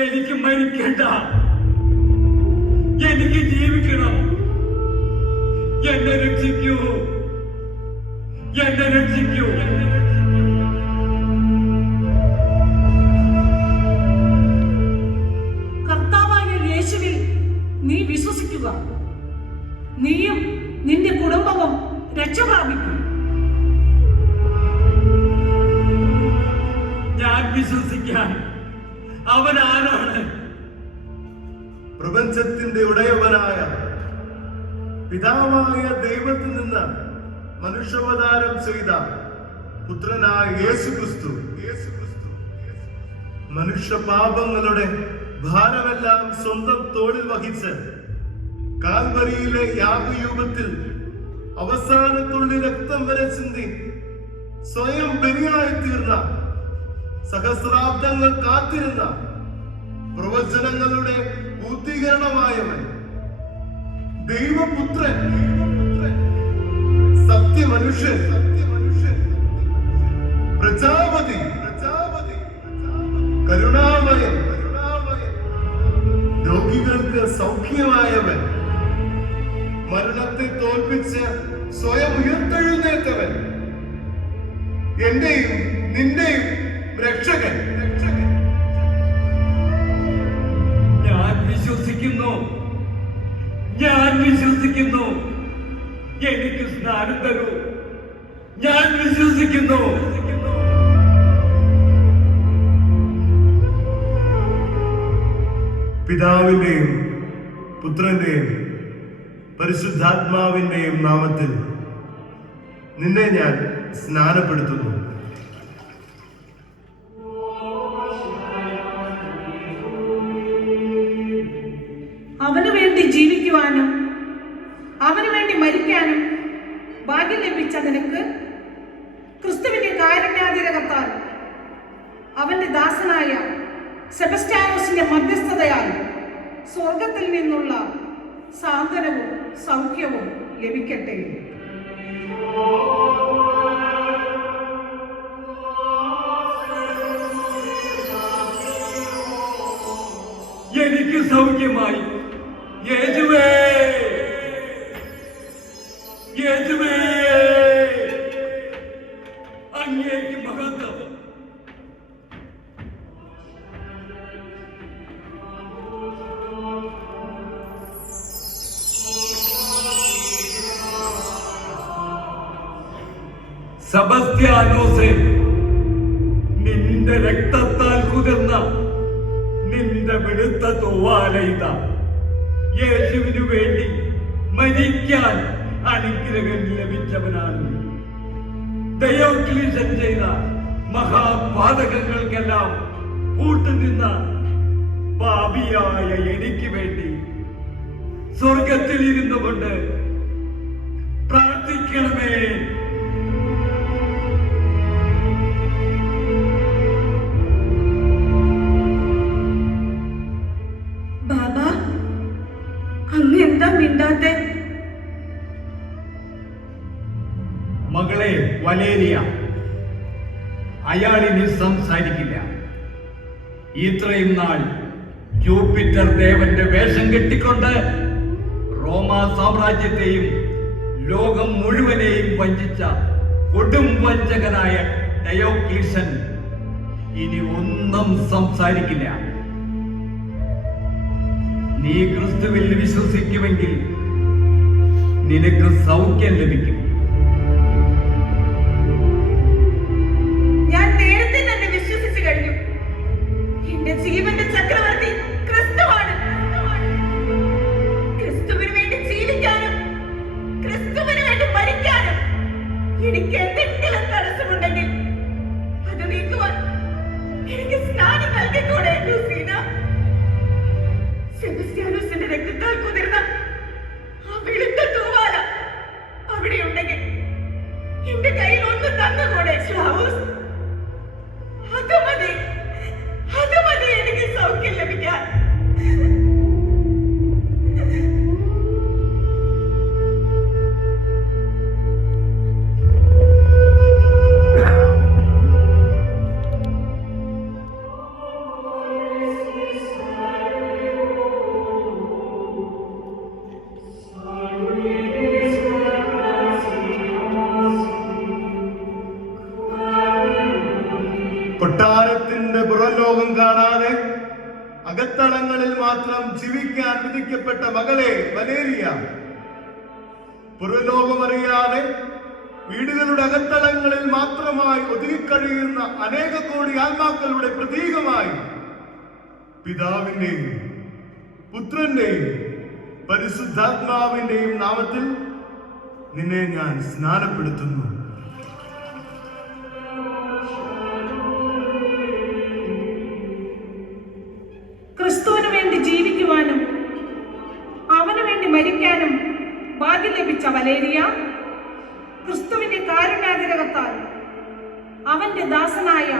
എനിക്ക് മരിക്കണ്ട. എനിക്ക് ജീവിക്കണം. എന്നെ രക്ഷിക്കൂ. എന്നെ രക്ഷിക്കൂ. എന്നെ രക്ഷിക്കൂ അവൻ ആരാണ് പ്രപഞ്ചത്തിന്റെ ഉടയവനായ പിതാവായ ദൈവത്തിൽ നിന്ന് മനുഷ്യാവതാരം ചെയ്ത പുത്രനായ യേശു ക്രിസ്തു യേശു ക്രിസ്തു മനുഷ്യ പാപങ്ങളുടെ ഭാരമെല്ലാം സ്വന്തം തോളിൽ വഹിച്ച് കാൽവരിയിലെ യാഗയൂപത്തിൽ അവസാനത്തുള്ളി രക്തം വരെ ചിന്തി സ്വയം ബലിയായി തീർന്ന സഹസ്രാബ്ദങ്ങൾ കാത്തിരുന്ന പ്രവചനങ്ങളുടെ പൂർത്തീകരണമായവൻ ദൈവപുത്രൻ സത്യമനുഷ്യൻ സത്യമനുഷ്യൻ പ്രജാപതി പ്രജാപതി കരുണാമയൻ കരുണാമയൻ രോഗികൾക്ക് സൗഖ്യമായവൻ മരണത്തെ തോൽപ്പിച്ച് സ്വയം ഉയർത്തെഴുന്നേറ്റവൻ എന്റെയും നിന്റെയും രക്ഷകൻ. ഞാൻ വിശ്വസിക്കുന്നു. ഞാൻ വിശ്വസിക്കുന്നു. എനിക്ക് സ്നാനം തരൂ. ഞാൻ വിശ്വസിക്കുന്നു. പിതാവിന്റെയും പുത്രന്റെയും പരിശുദ്ധാത്മാവിന്റെയും നാമത്തിൽ നിന്നെ ഞാൻ സ്നാനപ്പെടുത്തുന്നു. വേണ്ടി ജീവിക്കുവാനും അവന് വേണ്ടി മരിക്കാനും ഭാഗ്യം ലഭിച്ച നിനക്ക് ക്രിസ്തുവിന്റെ കാരുണ്യാതിരകത്താൽ അവന്റെ ദാസനായ സെബസ്റ്റാനോസിന്റെ മധ്യസ്ഥതയാൽ സ്വർഗത്തിൽ നിന്നുള്ള സാന്ത്വനവും സൗഖ്യവും ലഭിക്കട്ടെ. എനിക്ക് സൗഖ്യമായി. യേശുവേ. യേശുവേ. അങ്ങേക്ക് മഹത്വം. സബസ്ത്യാനോസേ നിന്റെ രക്തത്താൽ കുതിർന്ന നിന്റെ വെളുത്ത തോവാല ഇതാ. യേശുവിനു വേണ്ടി മരിക്കാൻ അനുഗ്രഹം ലഭിച്ചവനാണ്. ദയോക്ലീസൻ ചെയ്ത മഹാപാതകങ്ങൾക്കെല്ലാം കൂട്ടുനിന്ന പാപിയായ എനിക്ക് വേണ്ടി സ്വർഗത്തിൽ ഇരുന്നു കൊണ്ട് പ്രാർത്ഥിക്കണമേ. അയാൾ ഇനി സംസാരിക്കില്ല. ഇത്രയും നാൾ ജൂപ്പിറ്റർ ദേവന്റെ വേഷം കെട്ടിക്കൊണ്ട് റോമാ സാമ്രാജ്യത്തെയും ലോകം മുഴുവനെയും വഞ്ചിച്ച കൊടും വഞ്ചകനായ ഡയോക്ലീഷൻ ഇനി ഒന്നും സംസാരിക്കില്ല. നീ ക്രിസ്തുവിൽ വിശ്വസിക്കുമെങ്കിൽ നിനക്ക് സൗഖ്യം ലഭിക്കും. ജീവന്റെ ചക്രവർത്തി ക്രിസ്തുവാണ്. ക്രിസ്തുവിന് വേണ്ടി ജീവിക്കാനും ക്രിസ്തുവിന് വേണ്ടി മരിക്കാനും എനിക്ക് എന്തെങ്കിലും തടസ്സമുണ്ടെങ്കിൽ അത് നീക്കുവാൻ എനിക്ക് സ്നാനം നൽകിക്കൂടെ ലൂസീന? സെബസ്റ്റ്യാനോസിന്റെ രക്തത്താൽ കുതിർന്ന ആ വെളുത്ത തൂവാല അവിടെ എന്റെ കയ്യിൽ ഒന്ന് തന്നുകൂടെ ശ്ലാവൂസ്? പുറലോകം കാണാതെ അകത്തളങ്ങളിൽ മാത്രം ജീവിക്കാൻ വിധിക്കപ്പെട്ട മകളെ വലേരിയ. പുറലോകമറിയാതെ വീടുകളുടെ അകത്തളങ്ങളിൽ മാത്രമായി ഒതുങ്ങിക്കഴിയുന്ന അനേക കോടി ആത്മാക്കളുടെ പ്രതീകമായി പിതാവിന്റെയും പുത്രന്റെയും പരിശുദ്ധാത്മാവിന്റെയും നാമത്തിൽ നിന്നെ ഞാൻ സ്നാനപ്പെടുത്തുന്നു. വലേരിയ ക്രിസ്തുവിന്റെ കാരുണ്യാതിരകത്താൽ അവന്റെ ദാസനായ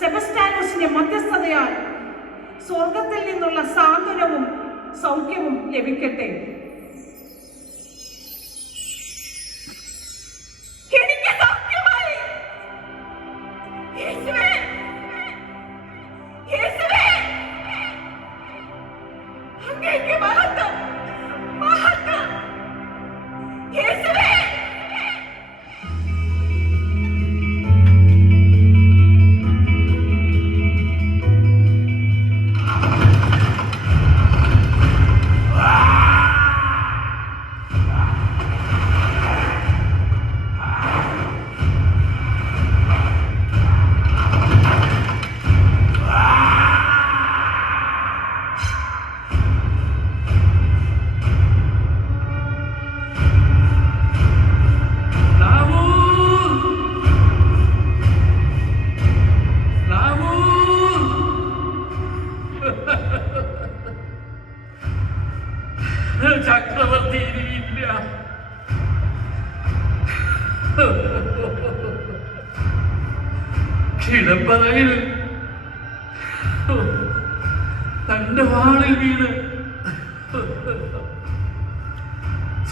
സെബസ്റ്റാനോസിന്റെ മധ്യസ്ഥതയാൽ സ്വർഗത്തിൽ നിന്നുള്ള സാന്ത്വനവും സൗഖ്യവും ലഭിക്കട്ടെ. അങ്ങേക്ക് മഹത്വം. കിടപ്പറയിൽ തന്റെ വാളിൽ വീണ്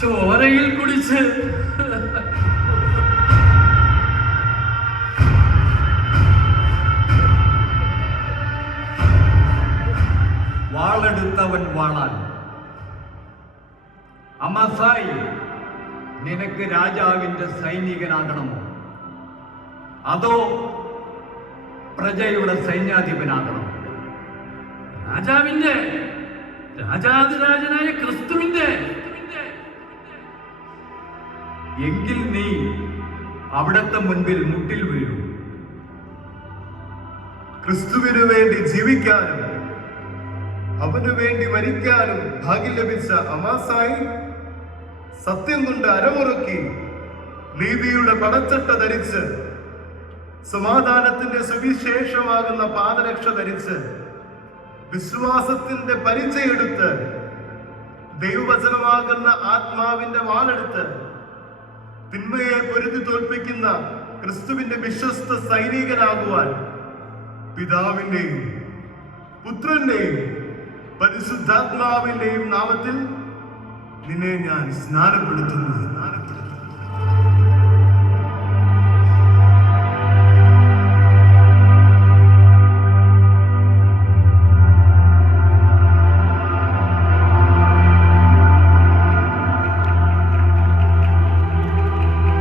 ചോരയിൽ കുടിച്ച് വാളെടുത്തവൻ വാളാൻ. അമസായി നിനക്ക് രാജാവിന്റെ സൈനികനാകണമോ? അതോ പ്രജയുടെ സൈന്യാധിപനാകണം. രാജാവിന്റെ രാജാതിരാജനായ ക്രിസ്തുവിന്റെ. എങ്കിൽ നീ അവിടത്തെ മുൻപിൽ മുട്ടിൽ വീഴും. ക്രിസ്തുവിനു വേണ്ടി ജീവിക്കാനും അവനു വേണ്ടി മരിക്കാനും ഭാഗ്യം ലഭിച്ച അമാസായി സത്യം കൊണ്ട് അരമുറുക്കി നീതിയുടെ പടച്ചട്ട ധരിച്ച് സമാധാനത്തിന്റെ സുവിശേഷമാകുന്ന പാദരക്ഷ ധരിച്ച് വിശ്വാസത്തിന്റെ പരിചയെടുത്ത് ദൈവവചനമാകുന്ന ആത്മാവിന്റെ വാളെടുത്ത് തിന്മയെ പൊരുതി തോൽപ്പിക്കുന്ന ക്രിസ്തുവിന്റെ വിശ്വസ്ത സൈനികനാകുവാൻ പിതാവിന്റെയും പുത്രന്റെയും പരിശുദ്ധാത്മാവിന്റെയും നാമത്തിൽ നിന്നെ ഞാൻ സ്നാനപ്പെടുത്തുന്നു.